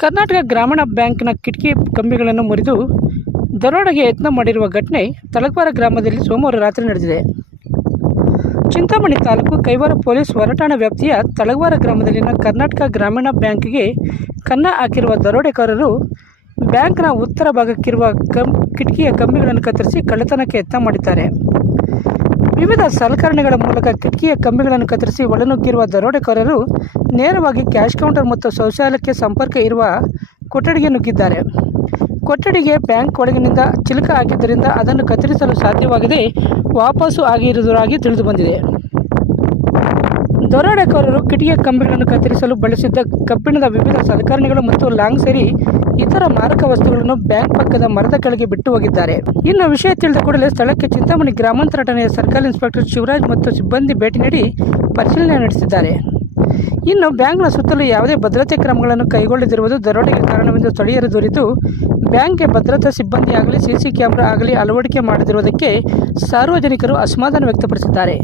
ಕರ್ನಾಟಕ ಗ್ರಾಮೀಣ ಬ್ಯಾಂಕ್ನ ಕಿಟಕಿ ಕಂಬಿಗಳನ್ನು ಮುರಿದು ದರೋಡೆಗೆ ಯತ್ನ ಮಾಡಿರುವ ಘಟನೆ ತಳಕವಾರ ಗ್ರಾಮದಲ್ಲಿ ಸೋಮವಾರ ರಾತ್ರಿ ನಡೆದಿದೆ. ಚಿಂತಾಮಣಿ ತಾಲೂಕು ಕೈವಾರ ಪೊಲೀಸ್ ಹೊರಠಾಣಾ ವ್ಯಾಪ್ತಿಯ ತಳಕವಾರ ಗ್ರಾಮದಲ್ಲಿನ ಕರ್ನಾಟಕ ಗ್ರಾಮೀಣ ಬ್ಯಾಂಕ್ಗೆ ಕನ್ನ ಹಾಕಿರುವ ದರೋಡೆಕೋರರು ಬ್ಯಾಂಕ್ನ ಉತ್ತರ ಭಾಗಕ್ಕಿರುವ ಕಿಟಕಿಯ ಕಂಬಿಗಳನ್ನು ಕತ್ತರಿಸಿ ಕಳ್ಳತನಕ್ಕೆ ಯತ್ನ ಮಾಡಿದ್ದಾರೆ. ವಿವಿಧ ಸಲಕರಣೆಗಳ ಮೂಲಕ ಕಿಟಕಿಯ ಕಂಬಿಗಳನ್ನು ಕತ್ತರಿಸಿ ಒಳನುಗ್ಗಿರುವ ದರೋಡೆಕೋರರು ನೇರವಾಗಿ ಕ್ಯಾಶ್ ಕೌಂಟರ್ ಮತ್ತು ಶೌಚಾಲಯಕ್ಕೆ ಸಂಪರ್ಕ ಇರುವ ಕೊಠಡಿಗೆ ನುಗ್ಗಿದ್ದಾರೆ. ಕೊಠಡಿಗೆ ಬ್ಯಾಂಕ್ ಒಳಗಿನಿಂದ ಚಿಲಕ ಹಾಕಿದ್ದರಿಂದ ಅದನ್ನು ಕತ್ತರಿಸಲು ಸಾಧ್ಯವಾಗದೆ ವಾಪಸ್ಸು ಆಗಿರುವುದಾಗಿ ತಿಳಿದುಬಂದಿದೆ. ದರೋಡೆಕೋರರು ಕಿಟಕಿಯ ಕಂಬಿಗಳನ್ನು ಕತ್ತರಿಸಲು ಬಳಸಿದ್ದ ಕಬ್ಬಿಣದ ವಿವಿಧ ಸಲಕರಣೆಗಳು ಮತ್ತು ಲಾಂಗ್ ಸೇರಿ ಇತರ ಮಾರಕ ವಸ್ತುಗಳನ್ನು ಬ್ಯಾಂಕ್ ಪಕ್ಕದ ಮರದ ಕೆಳಗೆ ಬಿಟ್ಟು ಹೋಗಿದ್ದಾರೆ. ಇನ್ನು ವಿಷಯ ತಿಳಿದ ಕೂಡಲೇ ಸ್ಥಳಕ್ಕೆ ಚಿಂತಾಮಣಿ ಗ್ರಾಮಾಂತರ ಠಾಣೆಯ ಸರ್ಕಲ್ ಇನ್ಸ್ಪೆಕ್ಟರ್ ಶಿವರಾಜ್ ಮತ್ತು ಸಿಬ್ಬಂದಿ ಭೇಟಿ ನೀಡಿ ಪರಿಶೀಲನೆ ನಡೆಸಿದ್ದಾರೆ. ಇನ್ನು ಬ್ಯಾಂಕ್ನ ಸುತ್ತಲೂ ಯಾವುದೇ ಭದ್ರತೆ ಕ್ರಮಗಳನ್ನು ಕೈಗೊಳ್ಳದಿರುವುದು ದರೋಡೆಗೆ ಕಾರಣವೆಂದು ಸ್ಥಳೀಯರು ದೂರಿದ್ದು, ಬ್ಯಾಂಕ್ಗೆ ಭದ್ರತಾ ಸಿಬ್ಬಂದಿ ಆಗಲಿ ಸಿಸಿ ಕ್ಯಾಮೆರಾ ಆಗಲಿ ಅಳವಡಿಕೆ ಮಾಡದಿರುವುದಕ್ಕೆ ಸಾರ್ವಜನಿಕರು ಅಸಮಾಧಾನ ವ್ಯಕ್ತಪಡಿಸಿದ್ದಾರೆ.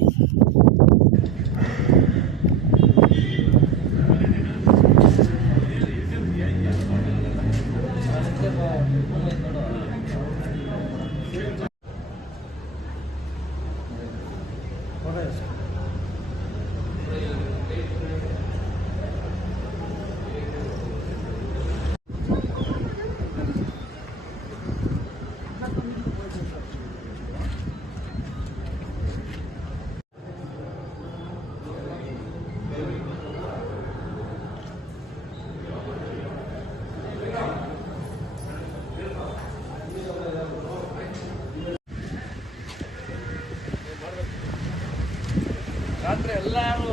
ರಾತ್ರಿ ಎಲ್ಲರೂ